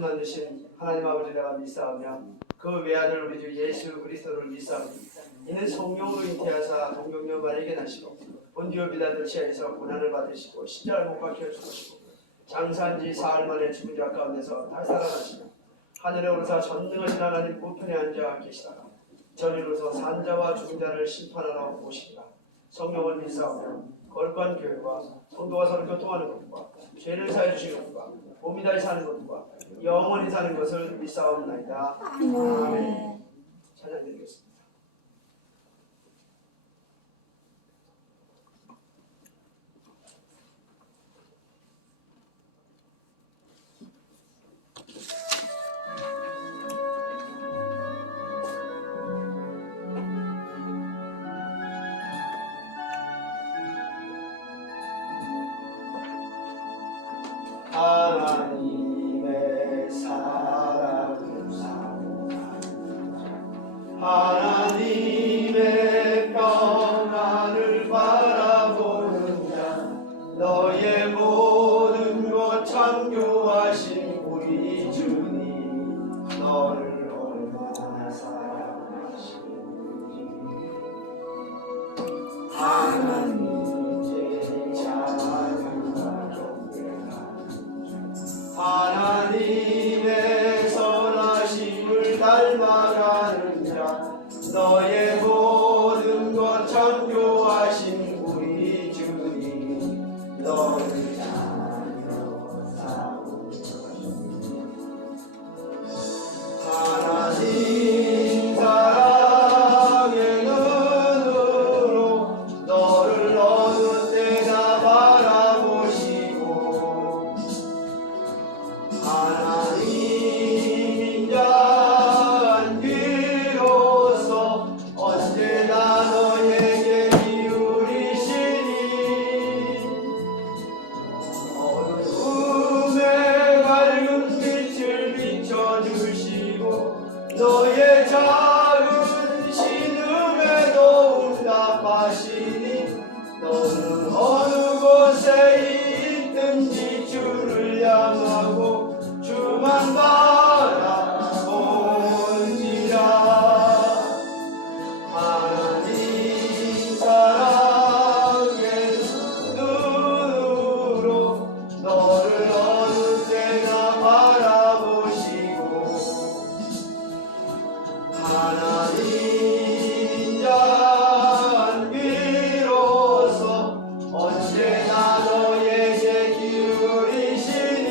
만드신 하나님 아버지 내가 믿사오며 그 외아들 우리 주 예수 그리스도를 믿사오니 이는 성령으로 잉태하사 동정녀 마리에게 나시고 본디오 빌라도 치하에서 고난을 받으시고 십자가를 못 박혀 죽으시고 장사한 지 사흘 만에 죽은 자 가운데서 다시 살아나시며 하늘에 오르사 전능하신 하나님 우편에 앉아 계시다가 저리로서 산자와 죽은 자를 심판하러 오시리라. 성령을 믿사오며 거룩한 교회와 성도가 서로 교통하는 것과 죄를 사해 주시는 것과 몸이 다시 사는 것과 영원히 사는 것을 믿사옵나이다. 아멘. 찬양드리겠습니다. 하나님의 사랑을 사모하는 하나님의 평안을 바라보는 자 너의 모든 것 창조하신 우리 주님 너를 얼마나 사랑하시는지 하나님의 자녀가 하나님의 선하심을 닮아가는 자 너의 모든 것 창조하신 우리 주님 너를 자녀 삼으시니 하나님 사랑의 눈으로 너를 어느 때나 바라보시고 하나님 인자한 귀로서 언제나 너에게 기울이시니 어둠의 밝은 빛을 비춰주시고 너의 작은 신음에도 응답하시니 너는 어느 곳에 있든지 주를 향하고 주만 바라본지라 하나님 사랑의 눈으로 너를 어느 때나 바라보시고 하나님 인자한 귀로서 언제나 너에게 기울이시니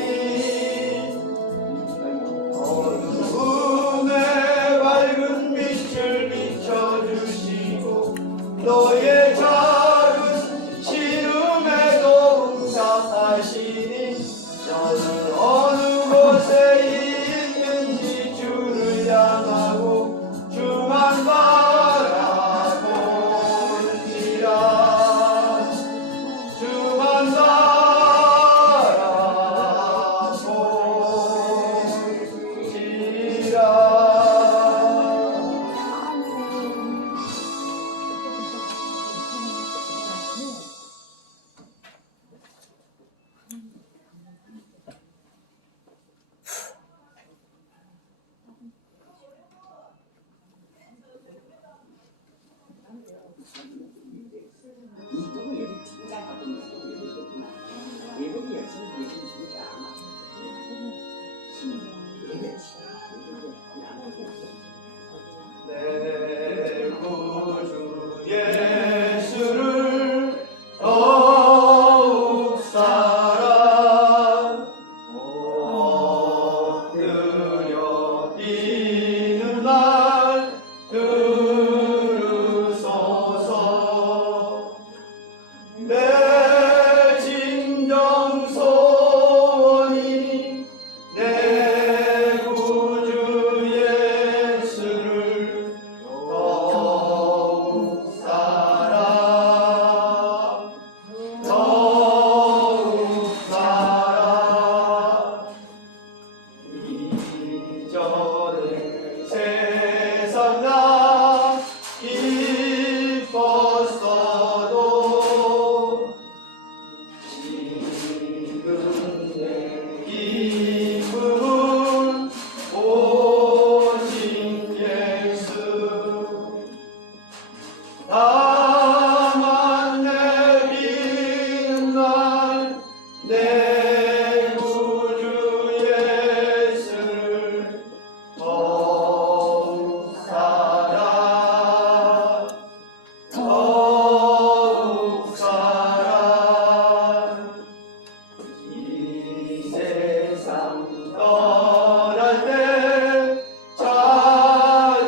떠날 때 찬양하고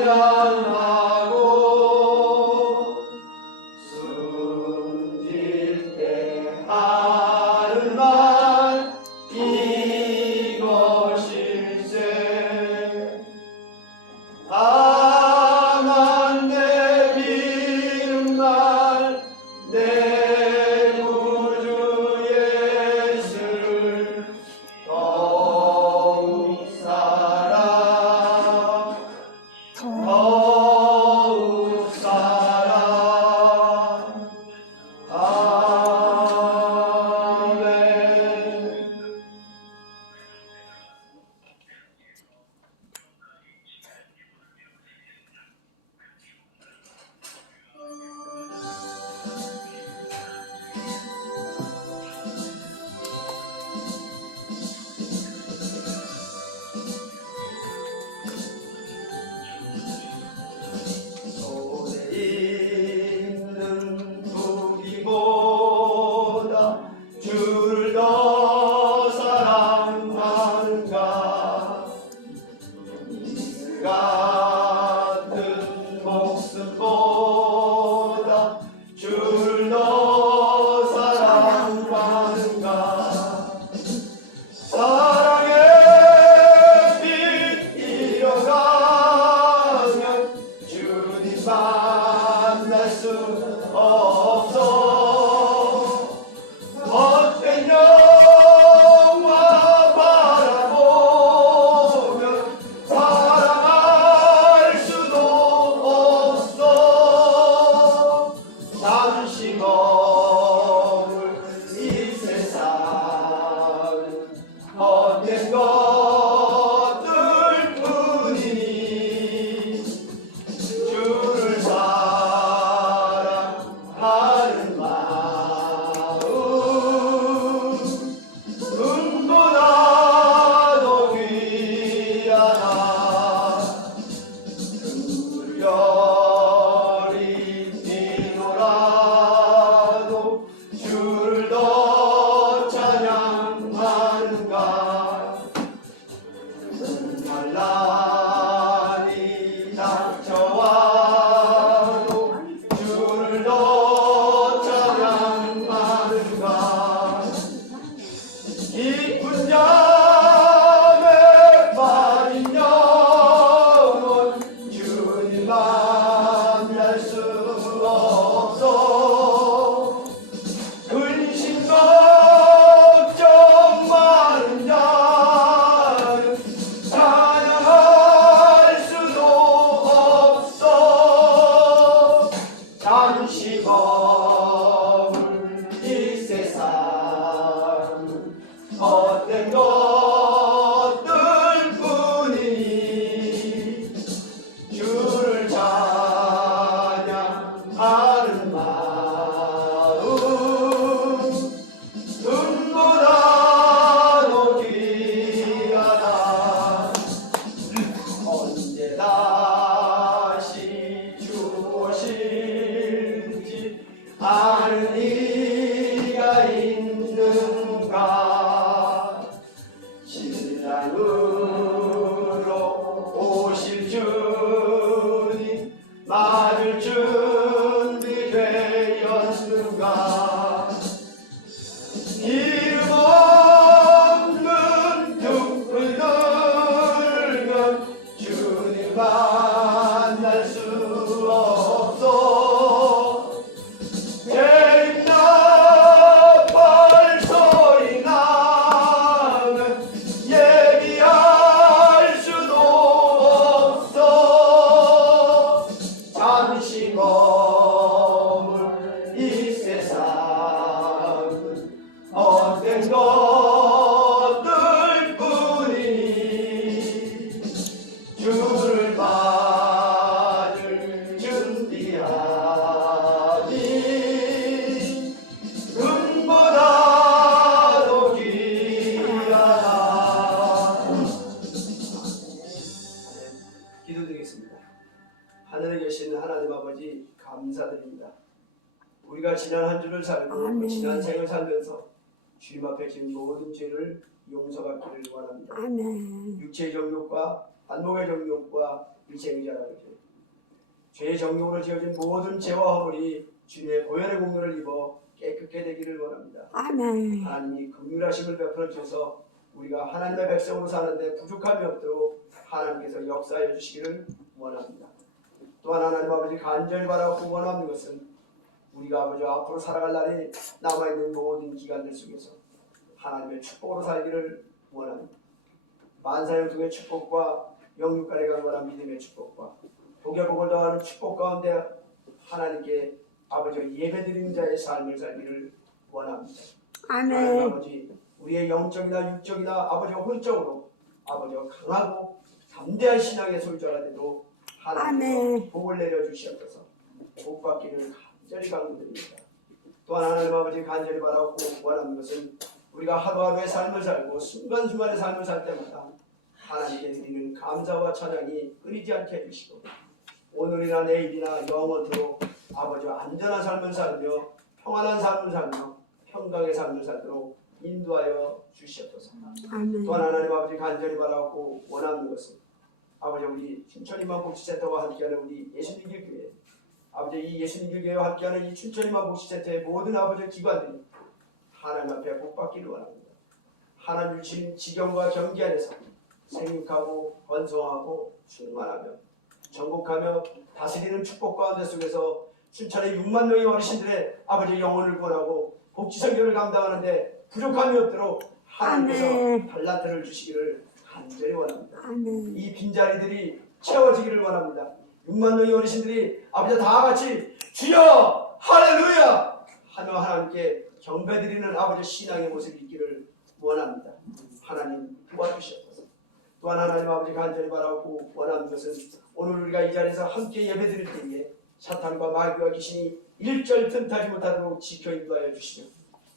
숨질 때 하는 말 이것일세. 다만 내 믿는 말 내 구주 예수를 더욱 사랑 더욱 사랑. 아멘. 손에 있는 무기보다 주를 더 사랑하는가. 이슬 같은 목숨보다 주를 더 사랑하는가. 사랑의 빛 이어가면 주님 만날 수 없어. 헛된 영화 바라보면 사랑할 수도 없어. 잠시 머물 이 세상 헛된 것들 뿐이니 주를 사랑하는 마음 금보다도 귀하다. 물결이 뛰노라도 주를 더 찬양하는가. 난란이 닥쳐와도 주를 더 찬양하는가. 이쁜 자매 빠진 영혼 주님 만날 수 없어. 근심 걱정 많은 자는 찬양할 수도 없어. 잠시 머물 이 세상 헛된 것들 뿐이니 주를 찬양하는 마음 금보다도 귀하다. 언제 다시 주 오실지 아는 이가 있는가. 신랑으로 오실 주님 맞을 준비되었는가. 이름 없는 등불 늙은 주님 만날 수 없어. 대립나 발소리 나면 예비할 수도 없어. 잠시 머물 이 세상 헛된 것들 뿐이니 주를 맞을 준비하니 금보다도 귀하다. 기도드리겠습니다. 하늘에 계신 하나님 아버지 감사드립니다. 우리가 지난 한 주를 살고 지난 생을 살면서 주님 앞에 지은 모든 죄를 용서받기를 원합니다. 아멘. 육체의 정욕과 안목의 정욕과 일체의 의자라고 그러죠. 죄의 정욕으로 지어진 모든 죄와 허물이 주님의 보혈의 공로를 입어 깨끗게 되기를 원합니다. 아멘. 하나님이 긍휼하심을 베풀어 주셔서 우리가 하나님의 백성으로 사는데 부족함이 없도록 하나님께서 역사해 주시기를 원합니다. 또한 하나님 아버지 간절히 바라고 원하는 것은 우리가 아버지 앞으로 살아갈 날이 남아있는 모든 기간들 속에서 하나님의 축복으로 살기를 원합니다. 만사형통의 축복과 영육간에 강건한 믿음의 축복과 복의 복을 더하는 축복 가운데 하나님께 아버지가 예배드리는 자의 삶을 살기를 원합니다. 하나님 아멘. 아버지 우리의 영적이나 육적이나 아버지가 혼적으로 아버지가 강하고 담대한 신앙의 소유자가 되도록 하나님께서 복을 내려주시옵소서. 복 받기를 간절히 강구드립니다. 또한 하나님 아버지 간절히 바라고 원하는 것은 우리가 하루하루의 삶을 살고 순간순간의 삶을 살 때마다 하나님께 드리는 감사와 찬양이 끊이지 않게 해주시고 오늘이나 내일이나 영원토록 아버지와 안전한 삶을 살며 평안한 삶을 살며 평강의 삶을 살도록 인도하여 주시옵소서. 아멘. 또한 하나님 아버지 간절히 바라고 원하는 것은 아버지 우리 춘천희망 복지센터와 함께하는 우리 예수님길 교회 아버지 이 예수님길 교회와 함께하는 이 춘천희망 복지센터의 모든 아버지 기관들이 하나님 앞에 복받기를 원합니다. 하나님 주신 지경과 경기 안에서 생육하고 번성하고 충만하며 정복하며 다스리는 축복 가운데 속에서 춘천의 6만 명의 어르신들의 아버지 영혼을 구원하고 복지선교를 감당하는데 부족함이 없도록 하나님께서 달란트를 주시기를 간절히 원합니다. 아멘. 이 빈자리들이 채워지기를 원합니다. 6만 명의 어르신들이 아버지 다 같이 주여 할렐루야 하며 하나님께 경배드리는 아버지 신앙의 모습이 있기를 원합니다. 하나님 도와주시옵소서. 또한 하나님 아버지 간절히 바라고 원하는 것은 오늘 우리가 이 자리에서 함께 예배드릴 때에 사탄과 마귀와 귀신이 일절 틈타지 못하도록 지켜 인도하여 주시며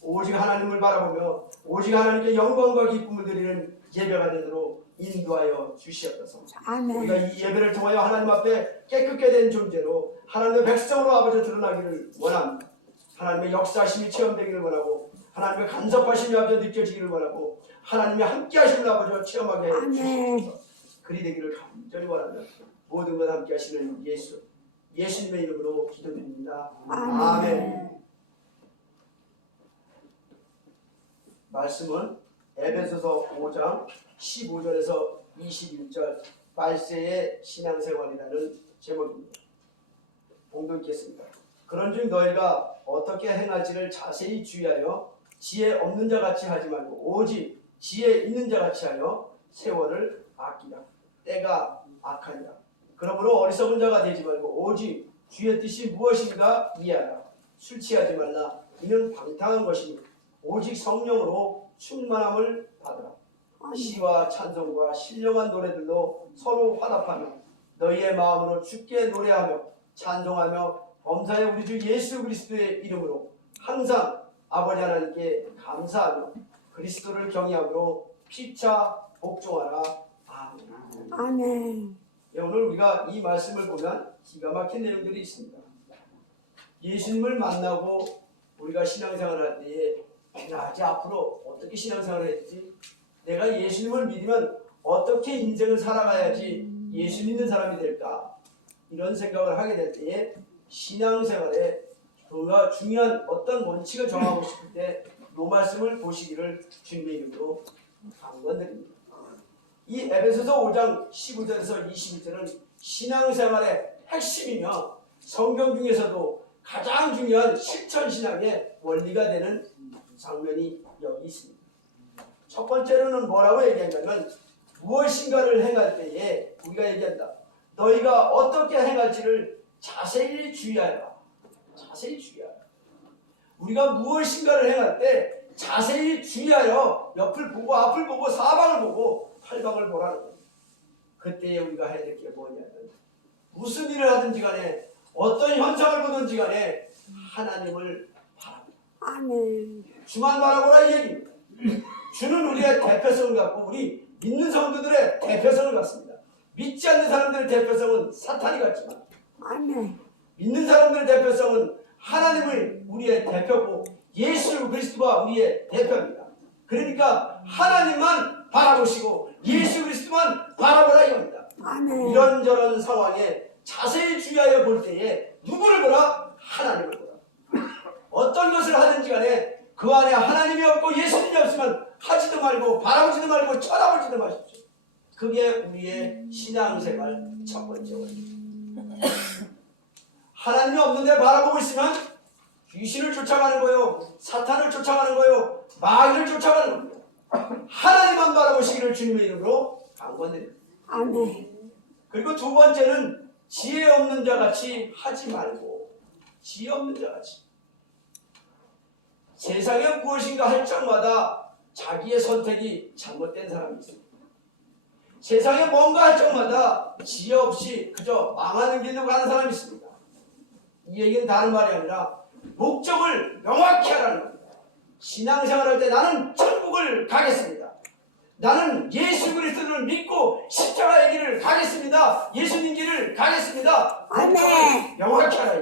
오직 하나님을 바라보며 오직 하나님께 영광과 기쁨을 드리는 예배가 되도록 인도하여 주시옵소서. 아멘. 우리가 이 예배를 통하여 하나님 앞에 깨끗게 된 존재로 하나님의 백성으로 아버지 드러나기를 원합니다. 하나님의 역사하심이 체험되기를 원하고 하나님의 간섭하심이 아버지 느껴지기를 원하고 하나님의 함께하심을 아버지 체험하게 해주시옵소서. 그리 되기를 간절히 원하며 모든 것 함께하시는 예수님의 이름으로 기도드립니다. 아멘. 말씀은 에베소서 5장 15절에서 21절 발세의 신앙생활이라는 제목입니다. 봉독 읽겠습니다. 그런즉 너희가 어떻게 행할지를 자세히 주의하여 지혜 없는 자 같이 하지 말고 오직 지혜 있는 자 같이 하여 세월을 아끼라. 때가 악하니라. 그러므로 어리석은 자가 되지 말고 오직 주의 뜻이 무엇인가 이해하라. 술 취하지 말라. 이는 방탕한 것이니 오직 성령으로 충만함을 받으라. 시와 찬송과 신령한 노래들로 서로 화답하며 너희의 마음으로 주께 노래하며 찬송하며 범사의 우리 주 예수 그리스도의 이름으로 항상 아버지 하나님께 감사하며 그리스도를 경외함으로 피차 복종하라. 아멘. 아멘. 네, 오늘 우리가 이 말씀을 보면 기가 막힌 내용들이 있습니다. 예수님을 만나고 우리가 신앙생활을 할 때에 나 이제 앞으로 어떻게 신앙생활을 해야지? 내가 예수님을 믿으면 어떻게 인생을 살아가야지 예수 믿는 사람이 될까? 이런 생각을 하게 될 때에 신앙생활에 그가 중요한 어떤 원칙을 정하고 싶을 때 이 말씀을 보시기를 주님의 이름으로 강권드립니다. 이 에베소서 5장 15절에서 21절은 신앙생활의 핵심이며 성경 중에서도 가장 중요한 실천신앙의 원리가 되는 장면이 여기 있습니다. 첫 번째로는 뭐라고 얘기하냐면 무엇인가를 행할 때에 우리가 얘기한다. 너희가 어떻게 행할지를 자세히 주의하라. 자세히 주의하라. 우리가 무엇인가를 행할 때 자세히 주의하여 옆을 보고 앞을 보고 사방을 보고 팔방을 보라는 겁니다. 그때에 우리가 해야 될 게 뭐냐면 무슨 일을 하든지 간에 어떤 현상을 보든지 간에 하나님을 바랍니다. 아멘. 주만 바라보라 이 얘기입니다. 주는 우리의 대표성을 갖고 우리 믿는 성도들의 대표성을 갖습니다. 믿지 않는 사람들의 대표성은 사탄이 갖지만 아멘. 믿는 사람들의 대표성은 하나님을 우리의 대표고 예수 그리스도가 우리의 대표입니다. 그러니까 하나님만 바라보시고 예수 그리스도만 바라보라 이겁니다. 아멘. 이런저런 상황에 자세히 주의하여 볼 때에 누구를 보라? 하나님을 보라. 어떤 것을 하든지 간에 그 안에 하나님이 없고 예수님이 없으면 하지도 말고 바라보지도 말고 쳐다보지도 마십시오. 그게 우리의 신앙생활 첫 번째 원리입니다. 하나님이 없는데 바라보고 있으면 귀신을 쫓아가는 거요, 사탄을 쫓아가는 거요, 마귀를 쫓아가는 겁니다. 하나님만 바라보시기를 주님의 이름으로 강권드립니다. 아멘. 그리고 두 번째는 지혜 없는 자같이 하지 말고, 지혜 없는 자같이 세상에 무엇인가 할 적마다 자기의 선택이 잘못된 사람이 있습니다. 세상에 뭔가 할 적마다 지혜 없이 그저 망하는 길로 가는 사람이 있습니다. 이 얘기는 다른 말이 아니라 목적을 명확히 하라는 겁니다. 신앙생활할 때 나는 천국을 가겠습니다. 나는 예수 그리스도를 믿고 십자가의 길을 가겠습니다. 예수님 길을 가겠습니다. 목적을 명확히 하라.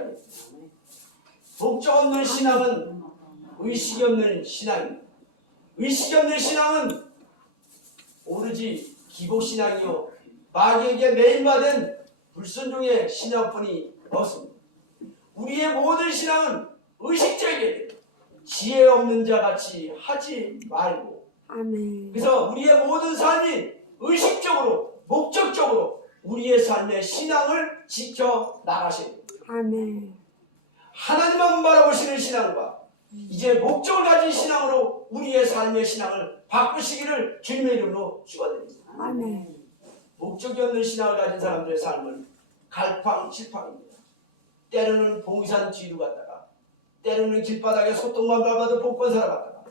목적 없는 신앙은 의식이 없는 신앙입니다. 의식이 없는 신앙은 오로지 기복신앙이요, 마귀에게 매인받은 불순종의 신앙뿐이 없습니다. 우리의 모든 신앙은 의식적이에요. 지혜 없는 자같이 하지 말고. 아멘. 그래서 우리의 모든 삶이 의식적으로, 목적적으로 우리의 삶의 신앙을 지켜 나가셔야 됩니다. 아멘. 하나님만 바라보시는 신앙과 이제 목적을 가진 신앙으로 우리의 삶의 신앙을 바꾸시기를 주님의 이름으로 축원드립니다. 아멘. 목적이 없는 신앙을 가진 사람들의 삶은 갈팡질팡입니다. 때로는 봉산 뒤로 갔다가, 때로는 길바닥에 소똥만 밟아도 복권 사러 갔다가,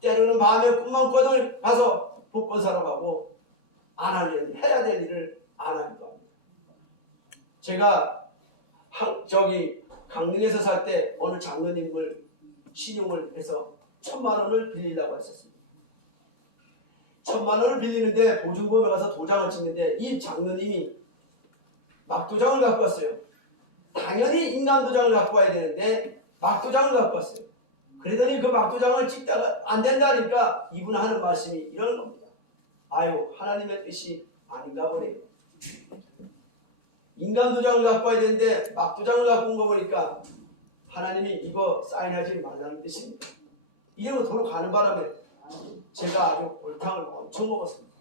때로는 밤에 꿈만 꿔도 가서 복권 사러 가고, 안 하려니 해야 될 일을 안 하기도 합니다. 제가 강릉에서 살 때 어느 장로님을 신용을 해서 1,000만 원을 빌리려고 했었습니다. 1,000만 원을 빌리는데 보증금에 가서 도장을 찍는데 이 장로님이 막도장을 갖고 왔어요. 당연히 인감도장을 갖고 와야 되는데 막도장을 갖고 왔어요. 그러더니 그 막도장을 찍다가 안 된다니까 이분 하는 말씀이 이런 겁니다. 아유, 하나님의 뜻이 아닌가 보네요. 인감도장을 갖고 와야 되는데 막도장을 갖고 온 거 보니까 하나님이 이거 사인하지 말라는 뜻입니다. 이러고 도로 가는 바람에 제가 아주 골탕을 엄청 먹었습니다.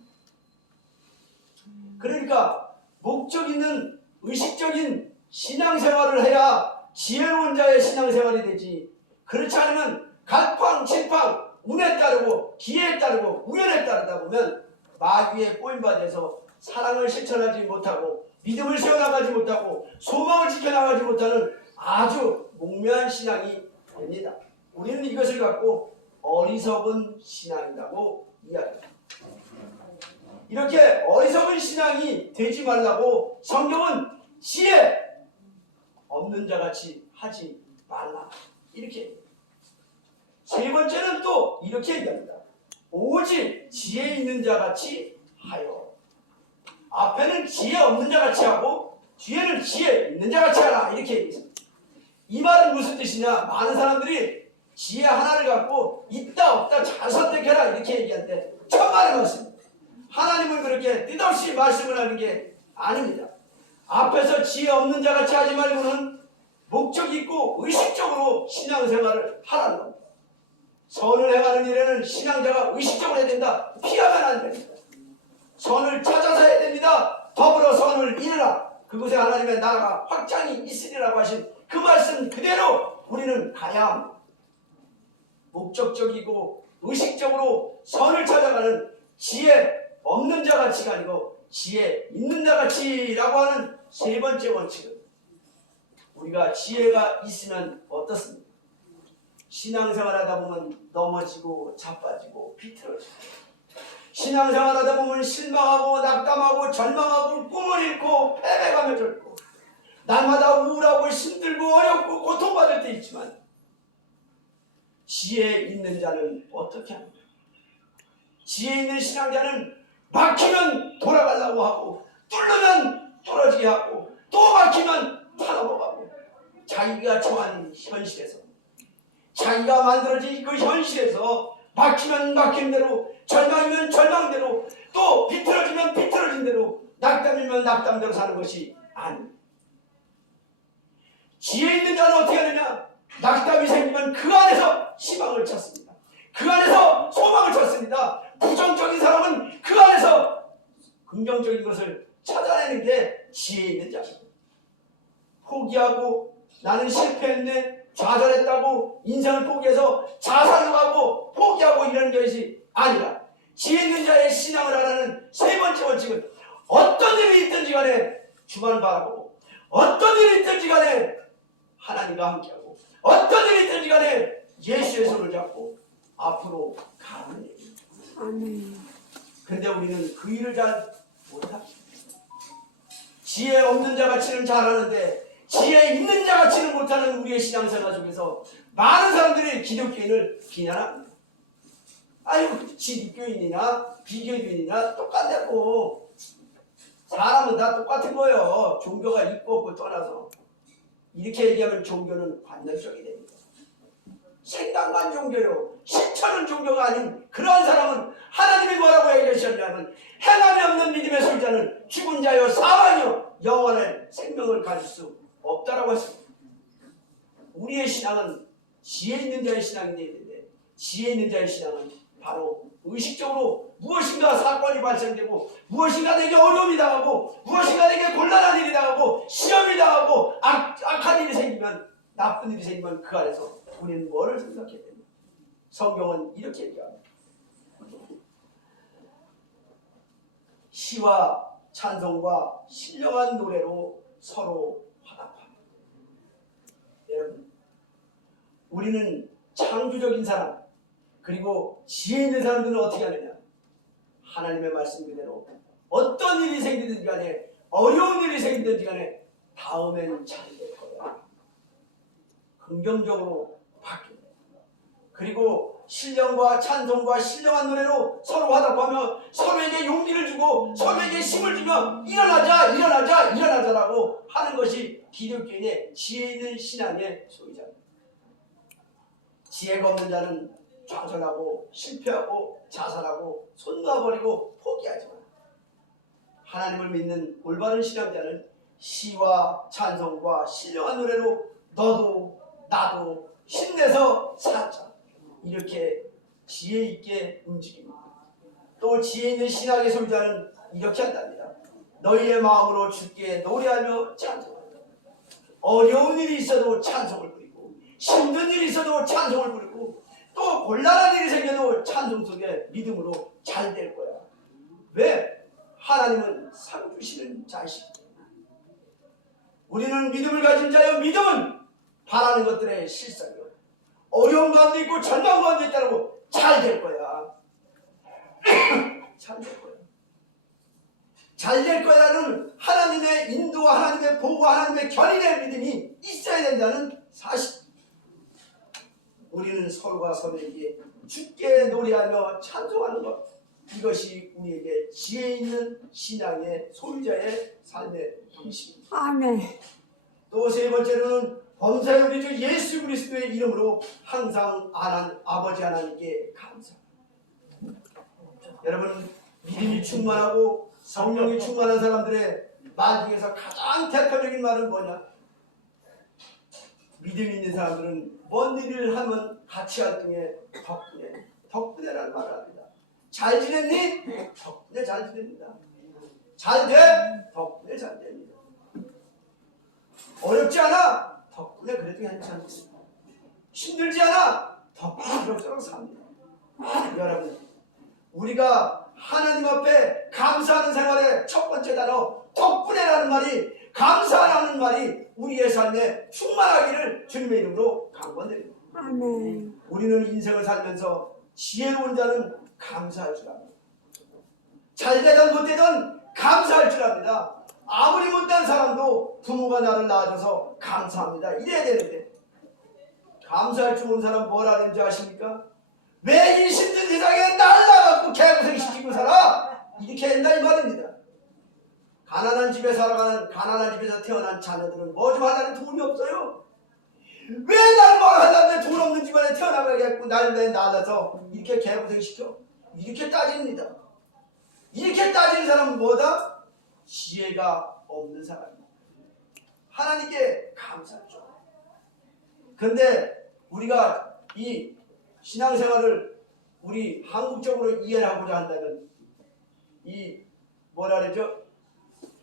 그러니까 목적 있는 의식적인 신앙생활을 해야 지혜로운 자의 신앙생활이 되지, 그렇지 않으면 갈팡질팡, 운에 따르고 기회에 따르고 우연에 따르다 보면 마귀의 꼬임받아서 사랑을 실천하지 못하고 믿음을 세워나가지 못하고 소망을 지켜나가지 못하는 아주 목매한 신앙이 됩니다. 우리는 이것을 갖고 어리석은 신앙이라고 이야기합니다. 이렇게 어리석은 신앙이 되지 말라고 성경은 지혜 없는 자같이 하지 말라 이렇게 얘기합니다. 세 번째는 또 이렇게 얘기합니다. 오직 지혜 있는 자같이 하여. 앞에는 지혜 없는 자같이 하고 뒤에는 지혜 있는 자같이 하라 이렇게 얘기했습니다. 이 말은 무슨 뜻이냐? 많은 사람들이 지혜 하나를 갖고 있다 없다 잘 선택해라 이렇게 얘기하는데 천만의 말씀입니다. 하나님은 그렇게 뜻없이 말씀을 하는 게 아닙니다. 앞에서 지혜 없는 자같이 하지 말고는 목적 있고 의식적으로 신앙생활을 하라는 겁니다. 선을 행하는 일에는 신앙자가 의식적으로 해야 된다. 피하면 안 됩니다. 선을 찾아서 해야 됩니다. 더불어 선을 이루라. 그곳에 하나님의 나라가 확장이 있으리라고 하신 그 말씀 그대로 우리는 가야 합니다. 목적적이고 의식적으로 선을 찾아가는 지혜 없는 자같이가 아니고 지혜 있는 자같이라고 하는 세 번째 원칙은 우리가 지혜가 있으면 어떻습니까? 신앙생활하다 보면 넘어지고 자빠지고 비틀어지고, 신앙생활하다 보면 실망하고 낙담하고 절망하고 꿈을 잃고 패배감에 젖고 날마다 우울하고 힘들고 어렵고 고통받을 때 있지만 지혜 있는 자는 어떻게 합니까? 지혜 있는 신앙자는 막히면 돌아가려고 하고 뚫으면 떨어지게 하고 또 막히면 타넘어가고 자기가 처한 현실에서 자기가 만들어진 그 현실에서 막히면 막힌 대로 절망이면 절망대로, 또 비틀어지면 비틀어진 대로, 낙담이면 낙담대로 사는 것이 아닙니다. 지혜 있는 자는 어떻게 하느냐? 낙담이 생기면 그 안에서 희망을 찾습니다. 그 안에서 소망을 찾습니다. 부정적인 사람은 그 안에서 긍정적인 것을 찾아내는 게 지혜 있는 자입니다. 포기하고 나는 실패했네, 좌절했다고 인생을 포기해서 자살을 하고 포기하고 이러는 것이 아니라, 지혜 있는 자의 신앙을 하라는 세 번째 원칙은 어떤 일이 있든지 간에 주만을 바라보고, 어떤 일이 있든지 간에 하나님과 함께하고, 어떤 일이 있든지 간에 예수의 손을 잡고 앞으로 가는 일입니다. 아멘. 근데 우리는 그 일을 잘 못합니다. 지혜 없는 자 같이는 잘하는데 지혜 있는 자 같이는 못하는 우리의 신앙생활 속에서 많은 사람들이 기독교인을 비난합니다. 아유, 기독교인이나 비교교인이나 똑같냐고. 사람은 다 똑같은 거예요. 종교가 있고 없고 떠나서. 이렇게 얘기하면 종교는 관념적이 됩니다. 생각만 종교요, 실천은 종교가 아닌 그러한 사람은 하나님이 뭐라고 얘기하셨냐면, 행함이 없는 믿음의 소유자는 죽은 자요 사망이요 영원의 생명을 가질 수 없다라고 했습니다. 우리의 신앙은 지혜 있는 자의 신앙이 되어야 되는데, 지혜 있는 자의 신앙은 바로 의식적으로 무엇인가 사건이 발생되고, 무엇인가 내게 어려움이 당하고, 무엇인가 내게 곤란한 일이 당하고, 시험이 당하고, 악한 일이 생기면, 나쁜 일이 생기면 그 안에서 우리는 뭐를 생각해야 됩니까? 성경은 이렇게 얘기합니다. 시와 찬송과 신령한 노래로 서로 화답하라. 여러분, 우리는 창조적인 사람, 그리고 지혜 있는 사람들은 어떻게 하느냐? 하나님의 말씀 그대로 어떤 일이 생기든지 간에, 어려운 일이 생기든지 간에 다음엔 잘 될 거야. 긍정적으로 바뀝니다. 그리고 신령과 찬송과 신령한 노래로 서로 화답하며 서로에게 용기를 주고 서로에게 힘을 주며 일어나자 일어나자 일어나자라고 하는 것이 기독교인의 지혜 있는 신앙의 소유자입니다. 지혜가 없는 자는 좌절하고 실패하고 자살하고 손 놔버리고 포기하지만, 하나님을 믿는 올바른 신앙자는 시와 찬송과 신령한 노래로 너도 나도 힘내서 살자, 이렇게 지혜 있게 움직입니다. 또 지혜 있는 신앙의 소유자는 이렇게 한답니다. 너희의 마음으로 주께 노래하며 찬송한다. 어려운 일이 있어도 찬송을 부리고, 힘든 일이 있어도 찬송을 부리고, 또 곤란한 일이 생겨도 찬송 속에 믿음으로 잘 될 거야. 왜? 하나님은 상 주시는 자이시기 때문에. 우리는 믿음을 가진 자여, 믿음은 바라는 것들의 실상이요, 어려운 가운데 있고 절망 가운데 있다고 잘 될 거야. 잘 될 거야. 잘 될 거야라는 하나님의 인도와 하나님의 보호와 하나님의 견인의 믿음이 있어야 된다는 사실. 우리는 서로가 서로에게 주께 노래하며 찬송하는 것, 이것이 우리에게 지혜 있는 신앙의 소유자의 삶의 방식입니다. 아멘. 또 세 번째로는 범사의 우리 주 예수 그리스도의 이름으로 항상 아버지 하나님께 감사합니다. 여러분, 믿음이 충만하고 성령이 충만한 사람들의 말 중에서 가장 대표적인 말은 뭐냐? 믿음 있는 사람들은 뭔 일을 하면 같이 활동해 덕분에라는 말을 합니다. 잘 지냈니? 덕분에 잘 지냅니다. 잘 돼? 덕분에 잘 됩니다. 어렵지 않아? 덕분에 그래도 괜찮습니다. 힘들지 않아? 덕분에 그럭저럭 삽니다. 여러분, 우리가 하나님 앞에 감사하는 생활의 첫 번째 단어 덕분에라는 말이, 감사하라는 말이 우리의 삶에 충만하기를 주님의 이름으로 강권드립니다. 아멘. 우리는 인생을 살면서 지혜로운 자는 감사할 줄 압니다. 잘 되든 못 되든 감사할 줄 압니다. 아무리 못된 사람도 부모가 나를 낳아줘서 감사합니다, 이래야 되는데, 감사할 줄 모르는 사람 뭘 하는 줄 아십니까? 왜 이 힘든 세상에 날 낳아갖고 개고생시키고 살아? 이렇게 한다 이 말입니다. 가난한 집에 살아가는, 가난한 집에서 태어난 자녀들은 뭐 좀 하려는 돈이 없어요. 왜 날 뭐 하려는데 돈 없는 집안에 태어나가겠고 날 왜 낳아서 이렇게 개고생시켜? 이렇게 따집니다. 이렇게 따지는 사람은 뭐다? 지혜가 없는 사람입니다. 하나님께 감사하죠. 그런데 우리가 이 신앙생활을 우리 한국적으로 이해하고자 한다면 이 뭐라 그러죠?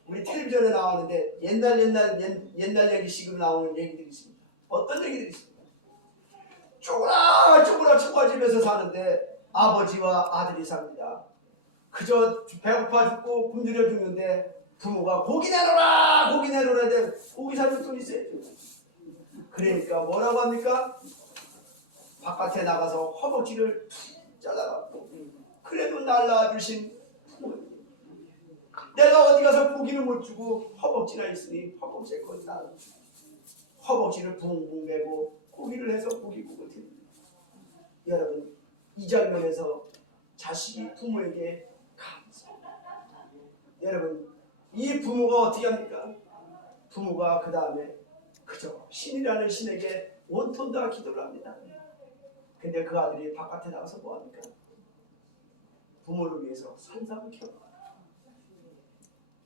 우리 텔레비전에 나오는데 옛날 얘기식으로 나오는 얘기들이 있습니다. 어떤 얘기들이 있습니까? 쪼그라 초가집에서 사는데 아버지와 아들이 삽니다. 그저 배고파 죽고 굶주려 죽는데 부모가 고기 내놓으라 했는데 고기 사줄 돈 있어요. 그러니까 뭐라고 합니까? 바깥에 나가서 허벅지를 잘라갖고 그래도 날 낳아주신 부모님, 내가 어디 가서 고기는 못 주고 허벅지나 있으니 허벅지에 거기 나 허벅지를 붕붕 매고 고기를 해서 고기국을 드립니다. 여러분, 이 장면에서 자식이 부모에게 감사합니다. 여러분, 이 부모가 어떻게 합니까? 부모가 그 다음에 그저 신이라는 신에게 온통 다 기도를 합니다. 근데 그 아들이 바깥에 나가서 뭐합니까? 부모를 위해서 산삼을 키워요.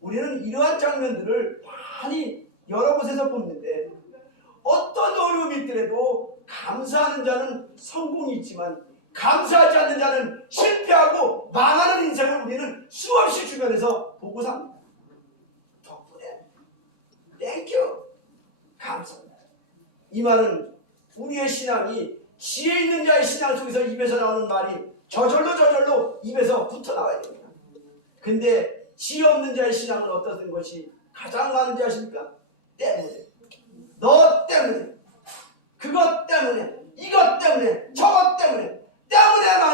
우리는 이러한 장면들을 많이 여러 곳에서 보는데 어떤 어려움이 있더라도 감사하는 자는 성공이 있지만 감사하지 않는 자는 실패하고 망하는 인생을 우리는 수없이 주변에서 보고 삽니다. 덕분에 땡큐 감사합니다. 이 말은 우리의 신앙이 지혜 있는 자의 신앙 속에서 입에서 나오는 말이 저절로 입에서 붙어 나와야 됩니다. 근데 지혜 없는 자의 신앙은 어떤 것이 가장 많은지 아십니까? 때문에, 너 때문에, 그것 때문에, 이것 때문에, 저것 때문에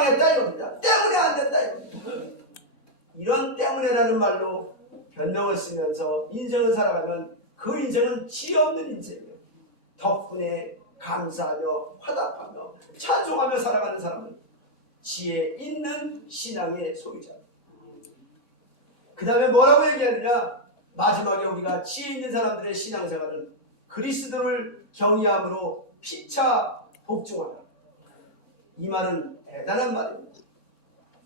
망했다 이겁니다. 때문에 안 된다 이겁니다. 이런 때문에라는 말로 변명을 쓰면서 인생을 살아가면 그 인생은 지혜 없는 인생이에요. 덕분에 감사하며 화답하며 찬송하며 살아가는 사람은 지혜 있는 신앙의 소유자입니다. 그 다음에 뭐라고 얘기하느냐? 마지막에 우리가 지혜 있는 사람들의 신앙생활은 그리스도를 경외함으로 피차 복종하라. 이 말은 대단한 말입니다.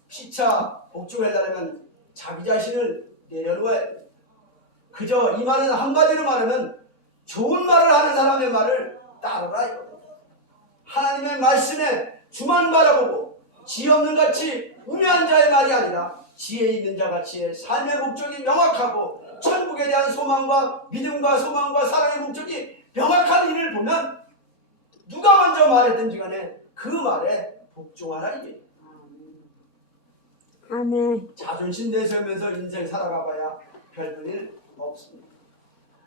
피차 복종하려면 자기 자신을 내려놓아야 됩니다. 그저 이 말은 한마디로 말하면 좋은 말을 하는 사람의 말을 따르라 이겁니다. 하나님의 말씀에 주만 바라보고 지혜 없는 같이 우매한 자의 말이 아니라 지혜 있는 자같이 삶의 목적이 명확하고 천국에 대한 소망과 믿음과 소망과 사랑의 목적이 명확한 일을 보면 누가 먼저 말했든지 간에 그 말에 복종하라 이게. 아멘. 자존심 내세우면서 인생 살아가봐야 별볼일 없습니다.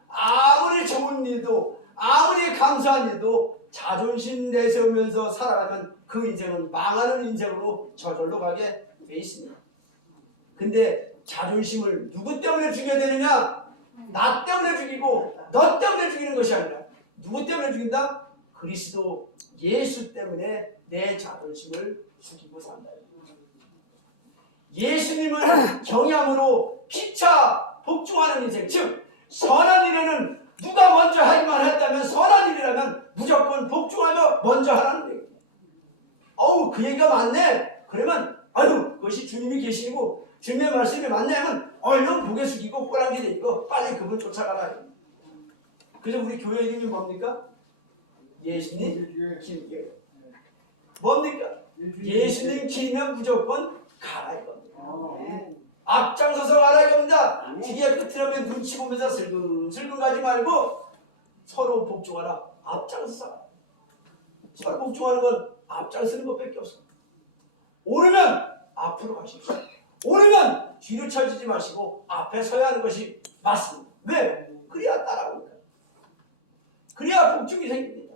아무리 좋은 일도 아무리 감사한 일도 자존심 내세우면서 살아가면 그 인생은 망하는 인생으로 저절로 가게 돼 있습니다. 근데 자존심을 누구 때문에 죽여야 되느냐? 나 때문에 죽이고 너 때문에 죽이는 것이 아니라 누구 때문에 죽인다? 그리스도 예수 때문에 내 자존심을 죽이고 산다. 예수님을 경외함으로 피차 복종하는 인생, 즉 선한 일에는 누가 먼저 하기만 했다면 선한 일이라면 무조건 복종하며 먼저 하라는 얘기입니다. 어우 그 얘기가 맞네. 그러면 아유 그것이 주님이 계시고 주님의 말씀이 맞네 하면 얼른 고개 숙이고 꼬랑지 내리고 빨리 그분 쫓아가라. 그래서 우리 교회 이름이 뭡니까? 예수님 길게. 뭡니까? 예수님 길면 무조건 가라 이겁니다. 앞장서서 가라 이겁니다. 뒤에 끝이라면 눈치 보면서 슬금슬금 가지 말고 서로 복종하라. 앞장서서 가라. 서로 복종하는 건 앞장서는 것밖에 없습니다. 오르면 앞으로 가십시오. 오르면 뒤로 쳐지지 마시고 앞에 서야 하는 것이 맞습니다. 왜? 그래야 따라오니까. 그래야 복종이 생깁니다.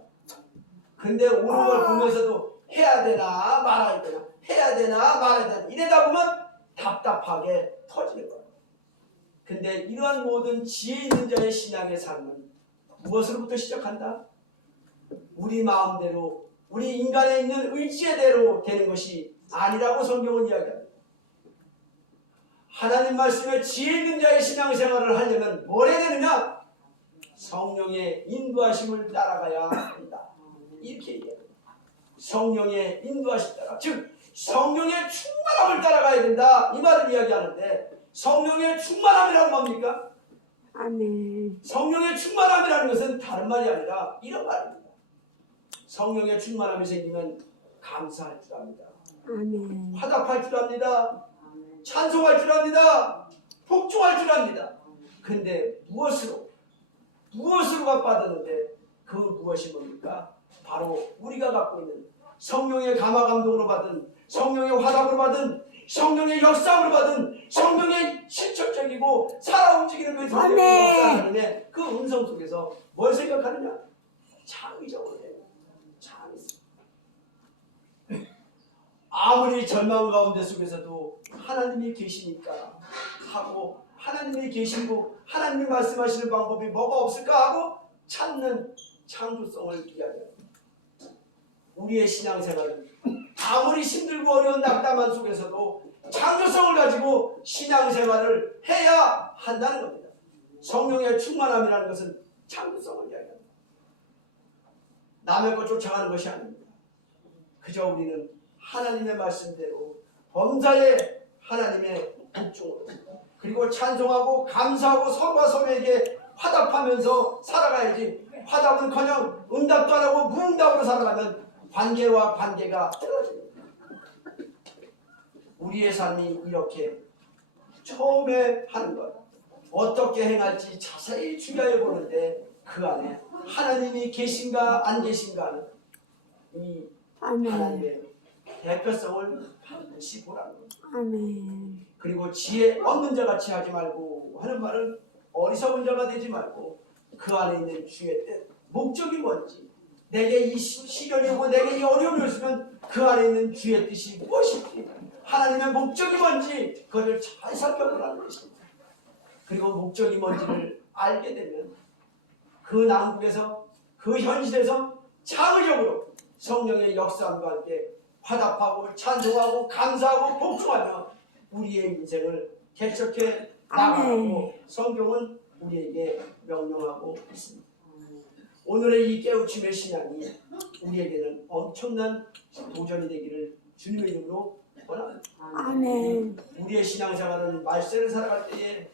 근데 오는 걸 보면서도 해야 되나 말아야 되나 해야 되나 말아야 되나 이러다 보면 답답하게 터지는 거예요. 근데 이러한 모든 지혜 있는 자의 신앙의 삶은 무엇으로부터 시작한다? 우리 마음대로 우리 인간에 있는 의지대로 되는 것이 아니라고 성경은 이야기합니다. 하나님 말씀에 지혜 있는 자의 신앙생활을 하려면 뭘 해야 되느냐? 성령의 인도하심을 따라가야 한다. 이렇게 얘기합니다. 성령의 인도하심 따라, 즉 성령의 충만함을 따라가야 된다. 이 말을 이야기하는데 성령의 충만함이란 뭡니까? 아멘. 성령의 충만함이라는 것은 다른 말이 아니라 이런 말입니다. 성령의 충만함이 생기면 감사할 줄 압니다. 아멘. 화답할 줄 압니다. 찬송할 줄 압니다. 복종할 줄 압니다. 근데 무엇으로가 빠졌는데 그 무엇이 뭡니까? 바로 우리가 갖고 있는 성령의 감화 감동으로 받은 성령의 화답으로 받은 성령의 역사로 받은 성령의 실질적이고 살아 움직이는 그 성령의 역사하는데 그 음성 속에서 뭘 생각하느냐? 창의적으로 해요. 창의성. 아무리 절망 가운데 속에서도 하나님이 계시니까 하고 하나님이 계시고 하나님이 말씀하시는 방법이 뭐가 없을까 하고 찾는 창조성을 이야기합니다. 우리의 신앙생활은 아무리 힘들고 어려운 낙담한 속에서도 창조성을 가지고 신앙생활을 해야 한다는 겁니다. 성령의 충만함이라는 것은 창조성을 이야기합니다. 남의 것 쫓아가는 것이 아닙니다. 그저 우리는 하나님의 말씀대로 범사에 하나님의 복종으로 그리고 찬송하고 감사하고 서로가 서로에게 화답하면서 살아가야지. 화답은커녕 응답도 안 하고 무응답으로 살아가면 관계와 관계가 떨어집니다. 우리의 삶이 이렇게 처음에 하는 것 어떻게 행할지 자세히 주의해 보는데 그 안에 하나님이 계신가 안 계신가는 이 하나님의 대표성을 반드시 보라는 겁니다. 아멘. 그리고 지혜 없는 자같이 하지 말고 하는 말은 어리석은 자가 되지 말고 그 안에 있는 주의 뜻, 목적이 뭔지 내게 이 시련이 오고 내게 이 어려움이 있으면 그 안에 있는 주의 뜻이 무엇인지 하나님의 목적이 뭔지 그것을 잘 살펴보라는 것입니다. 그리고 목적이 뭔지를 알게 되면 그 난국에서 그 현실에서 창의적으로 성령의 역사함과 함께 화답하고 찬송하고 감사하고 복종하며 우리의 인생을 개척해 나가고 성경은 우리에게 명령하고 있습니다. 오늘의 이 깨우침의 신앙이 우리에게는 엄청난 도전이 되기를 주님의 이름으로 원합니다. 아멘. 우리의 신앙생활은 말세를 살아갈 때에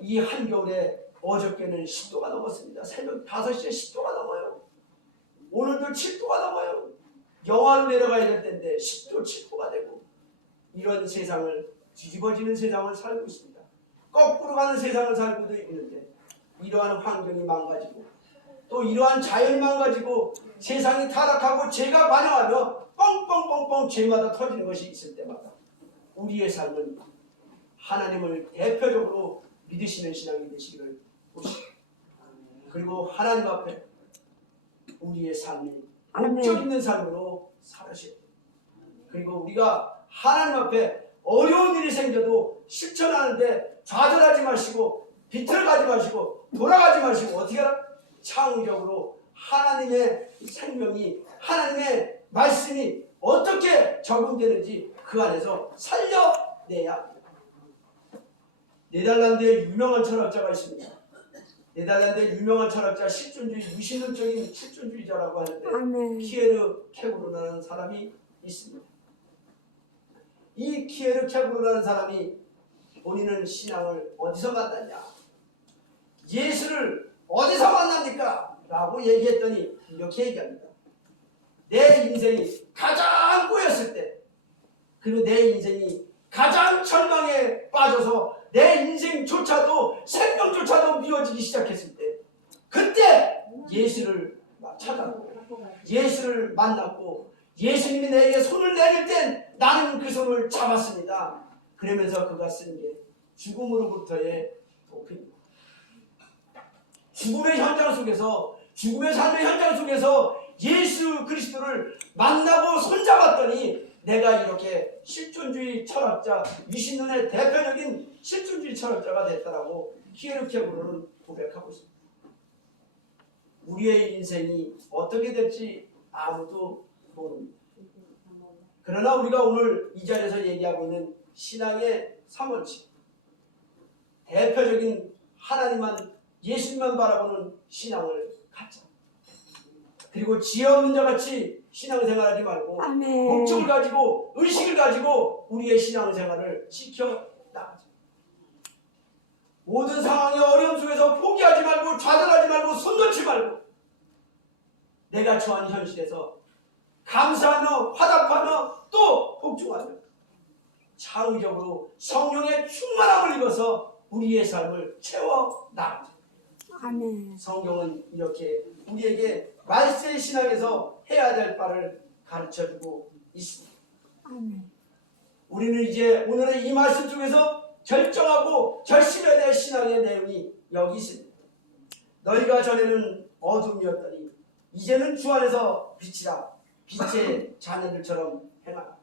이 한겨울에 어저께는 10도가 넘었습니다. 새벽 5시에 10도가 넘어요. 오늘도 7도가 넘어요. 영하로 내려가야 될 텐데 10도 7도가 되고 이런 세상을 뒤집어지는 세상을 살고 있습니다. 거꾸로 가는 세상을 살고도 있는데 이러한 환경이 망가지고 또 이러한 자연이 망가지고 세상이 타락하고 죄가 관영하며 뻥뻥뻥뻥 죄마다 터지는 것이 있을 때마다 우리의 삶은 하나님을 대표적으로 믿으시는 신앙이 되시기를 보시고 그리고 하나님 앞에 우리의 삶이 목적 있는 삶으로 살아셔야 됩니다. 그리고 우리가 하나님 앞에 어려운 일이 생겨도 실천하는데 좌절하지 마시고 비틀어가지 마시고 돌아가지 마시고 어떻게 하라? 창의적으로 하나님의 생명이 하나님의 말씀이 어떻게 적용되는지 그 안에서 살려내야 합니다. 네덜란드에 유명한 철학자가 있습니다. 네덜란드의 유명한 철학자 실존주의 유신론적인 실존주의자라고 하는데 키에르 케고르라는 사람이 있습니다. 이 키에르 케고르라는 사람이 본인은 신앙을 어디서 만났냐? 예수를 어디서 만납니까? 라고 얘기했더니 이렇게 얘기합니다. 내 인생이 가장 꼬였을 때 그리고 내 인생이 가장 절망에 빠져서 내 인생조차도 생명조차도 미워지기 시작했을 때 그때 예수를 찾아고 예수를 만났고 예수님이 내게 손을 내밀 땐 나는 그 손을 잡았습니다. 그러면서 그가 쓴 게 죽음으로부터의 도피입니다. 죽음의 현장 속에서 죽음의 삶의 현장 속에서 예수 그리스도를 만나고 손잡았더니 내가 이렇게 실존주의 철학자 유신론의 대표적인 실존주의 철학자가 됐다라고 키에르 케고르는 고백하고 있습니다. 우리의 인생이 어떻게 될지 아무도 모릅니다. 그러나 우리가 오늘 이 자리에서 얘기하고 있는 신앙의 3원칙 대표적인 하나님만 예수님만 바라보는 신앙을 갖자. 그리고 지혜 없는 자같이 신앙생활하지 말고 아멘. 목적을 가지고 의식을 가지고 우리의 신앙생활을 지켜나가자. 모든 상황의 어려움 속에서 포기하지 말고 좌절하지 말고 손 놓지 말고 내가 처한 현실에서 감사하며 화답하며 또 복종하며 창의적으로 성령의 충만함을 입어서 우리의 삶을 채워나가자. 아멘. 성경은 이렇게 우리에게 말세 신앙에서 해야 될 바를 가르쳐주고 있습니다. 아멘. 우리는 이제 오늘의 이 말씀 중에서 결정하고 결심해야 될 신앙의 내용이 여기 있습니다. 너희가 전에는 어둠이었더니 이제는 주 안에서 빛이라. 빛의 자녀들처럼 행하라.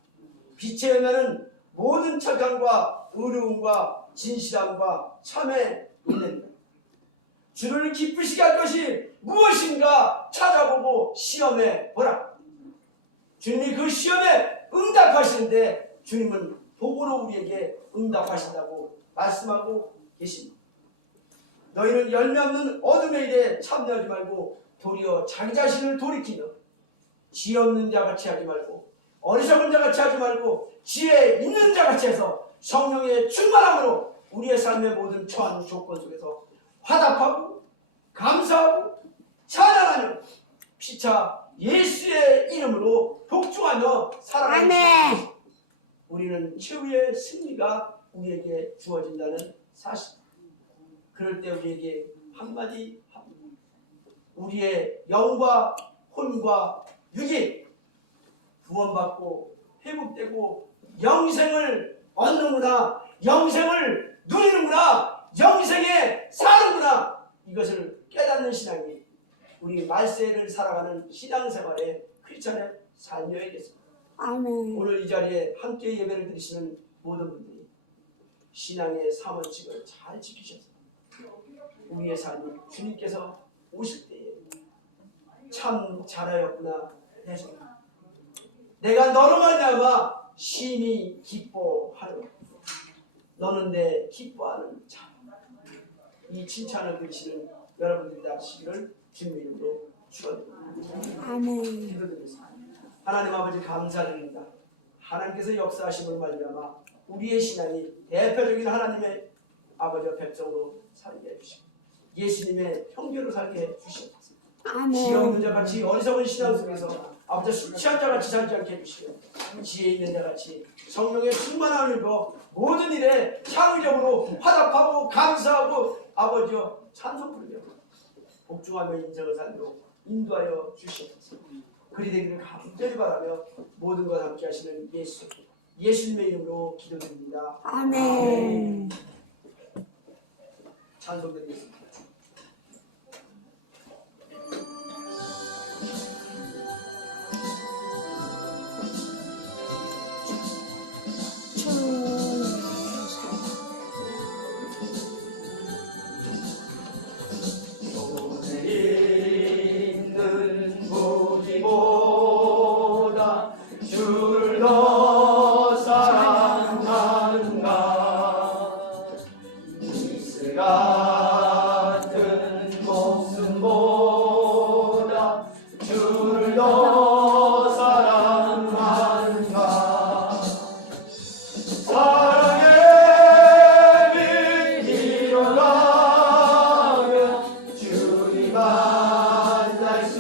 빛의 열매는 모든 착함과 의로움과 진실함과 참에 있는 것. 주를 기쁘시게 할 것이 무엇인가 찾아보고 시험해 보라. 주님이 그 시험에 응답하시는데 주님은 복으로 우리에게 응답하신다고 말씀하고 계십니다. 너희는 열매 없는 어둠의 일에 참여하지 말고 도리어 자기 자신을 돌이키며 지혜 없는 자 같이 하지 말고 어리석은 자 같이 하지 말고 지혜 있는 자 같이 해서 성령의 충만함으로 우리의 삶의 모든 처한 조건 속에서 화답하고 감사하고 찬양하며 피차 예수의 이름으로 복종하며 살아가는 아멘. 우리는 최후의 승리가 우리에게 주어진다는 사실. 그럴 때 우리에게 한마디 합니다. 우리의 영과 혼과 육이 구원받고 회복되고 영생을 얻는구나, 영생을 누리는구나, 영생에 사는구나, 이것을 깨닫는 신앙이 우리 말세를 살아가는 신앙생활의 크리스찬의 삶이어야겠습니다. 아멘. 오늘 이 자리에 함께 예배를 드리시는 모든 분들이 신앙의 3원칙을 잘 지키셔서 우리의 삶이 주님께서 오실 때에 참 잘하였구나 해서 내가 너로 말미암아 심히 기뻐하노라. 너는 내 기뻐하는 자. 이 칭찬을 들으시는 여러분들이 되시기를 주님의 이름으로 축원드립니다. 아멘. 기도드리겠습니다. 하나님 아버지 감사드립니다. 하나님께서 역사하심을 말미암아 우리의 신앙이 대표적인 하나님의 아버지와 백성으로 살게 해주시고 예수님의 형제로 살게 해주시옵소서. 지혜 없는 아멘. 자같이 어리석은 신앙 속에서 아버지 술 취한 자같이 살지 않게 해주시고 지혜 있는 자같이 성령의 충만함을 입어 모든 일에 창의적으로 화답하고 감사하고 아버지여 찬송 부르며 복종하며 인생을 살도록 인도하여 주시옵소서. 그리 되기를 간절히 바라며 모든 것 함께 하시는 예수님의 이름으로 기도드립니다. 아멘. 찬송드리겠습니다. 손에 있는 무기보다 주를 더 사랑하는가. 이슬 같은 목숨보다 주를 더 사랑하는가. 사랑의 빛 일어나며 주님 만날 수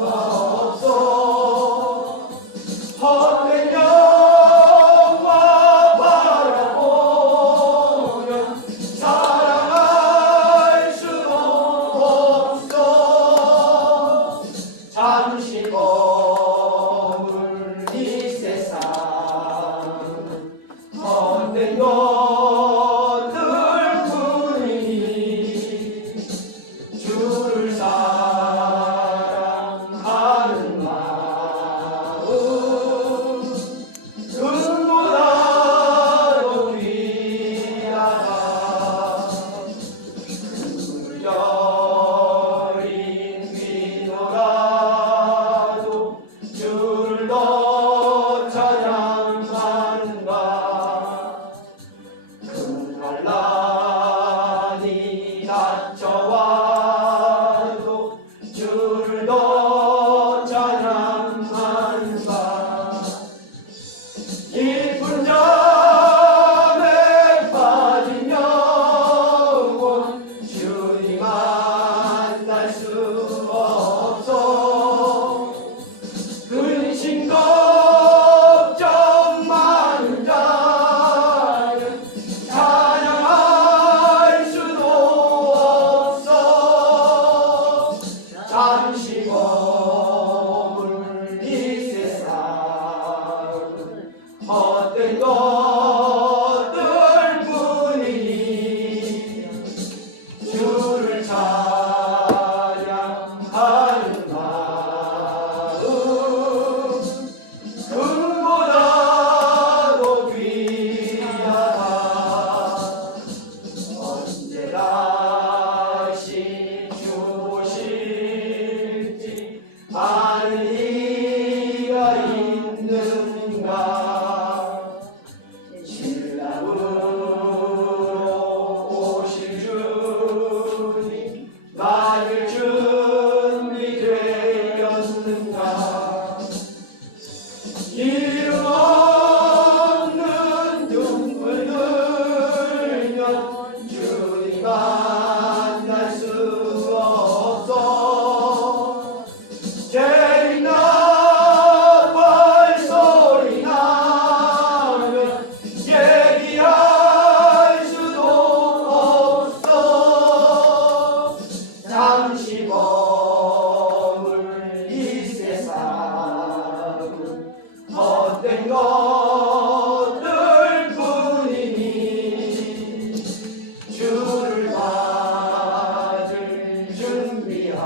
없어. 헛된 영광 바라보며 사랑하는 만날 수 없어 재밌나 발소리 나면 얘기할 수도 없어 잠시 머물 이 세상은 헛된 것들 뿐이니 주를 맞을 준비하니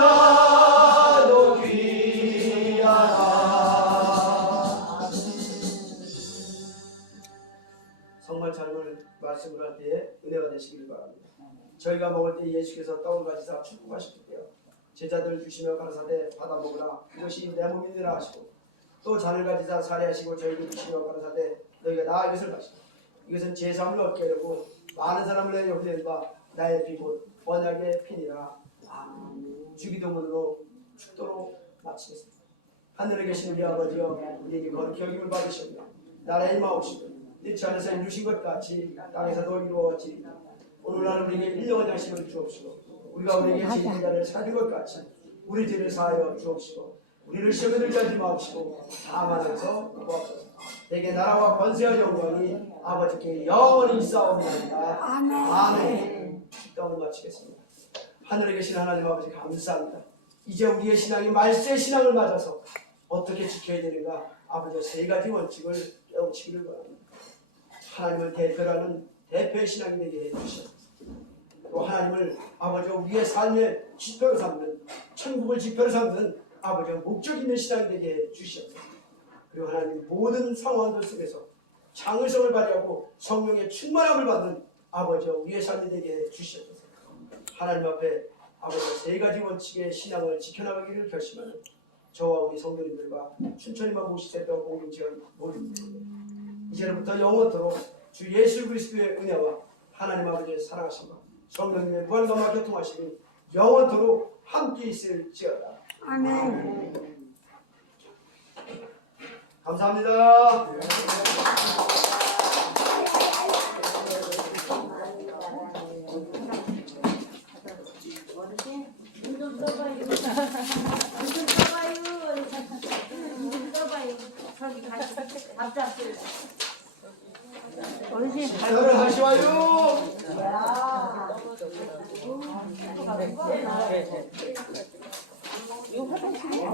금보다도 귀하다. 정말 잘못 말씀을 할 때에 은혜가 되시기를 바랍니다. 저희가 먹을 때 예수께서 떡을 가지사 축복하실 때요 제자들 주시며 가라사대 받아 먹으라 이것이 내 몸이니라 하시고 또 잔을 가지사 살해하시고 저희에게 주시며 가라사대 너희가 나 이것을 마시라 이것은 제사함을 얻게 하려고 많은 사람을 내 여기 된 바 나의 피 곧 언약의 피니라. 아멘. 주기도문으로 축도로 마치겠습니다. 하늘에 계신 우리 아버지여 우리에게 거룩히 여김을 받으시옵며 나라의 임하옵시고 네 천에서 이루신 것 같이 땅에서도 이루어지리라. 오늘날 우리에게 일용할 양식을 주옵시고 우리가 우리에게 지은 자를 사준 것 같이 우리 죄를 사하여 주옵시고 우리를 시험에 들게 하지 마옵시고 다만 해서 구하옵소서. 내게 나라와 권세와 영광이 아버지께 영원히 있사옵나이다. 아멘. 아멘. 축도를 마치겠습니다. 하늘에 계신 하나님 아버지 감사합니다. 이제 우리의 신앙이 말세의 신앙을 맞아서 어떻게 지켜야 되는가 아버지 세 가지 원칙을 깨우치기를 바랍니다. 하나님을 대표라는 대표의 신앙이 되게 해주시옵소서. 또 하나님을 아버지 우리의 삶의 지표로 삼는 천국을 지표로 삼는 아버지 목적 있는 신앙이 되게 해주시옵소서. 그리고 하나님 모든 상황들 속에서 창의성을 발휘하고 성령의 충만함을 받는 아버지 우리의 삶이 되게 해주시옵소서. 하나님 앞에 아버지 세 가지 원칙의 신앙을 지켜나가기를 결심하는 저와 우리 성도님들과 춘천이만 모시세도 공동체원 모두입니다. 이제부터 영원토록 주 예수 그리스도의 은혜와 하나님 아버지의 사랑하심과 성령님의 무한감화 교통하심이 영원토록 함께 있을지어다. 아멘. 감사합니다. 눈좀 떠봐요. 눈좀 떠봐요. 눈좀 떠봐요. 저기 같이 밥 잡수요. 어르신 식사를 하시와요. 이거 화장실이야.